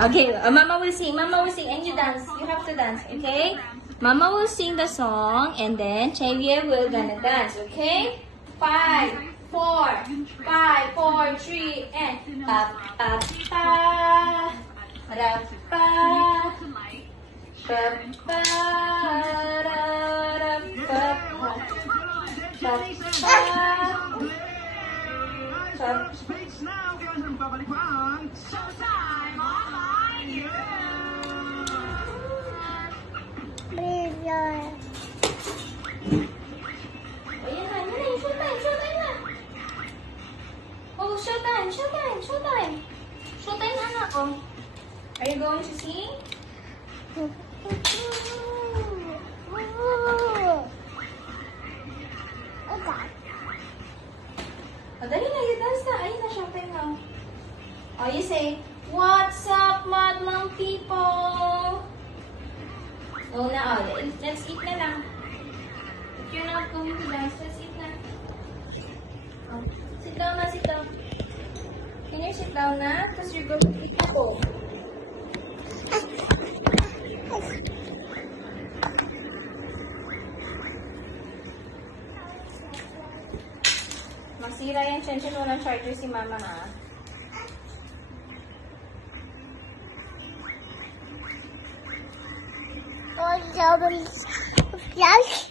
Okay, Mama will sing. Mama will sing, and you dance. You have to dance, okay? Mama will sing the song, and then Xavier will gonna dance, okay? 5, 4, 5, 4, 3, and pa pa pa, ra pa, pa pa, ra ra pa pa, pa pa, pa. Speaks now, ganun babalik pa ang Showtime Online! Ayan na, showtime, showtime na. Oh, showtime, showtime, showtime. Showtime na anak ko. Are you going to sing? Oh, dali na, you dance na. Ayun na, showtime na. Oh, you say, "What's up, madlang people?" Oh, na, oh, let's eat na lang. If you're not going to dance, let's eat na. Oh, sit down na, sit down. Can you sit down na? Because you're going to eat na po. Masira yung chanchan mo ng charger si mama na. Flash.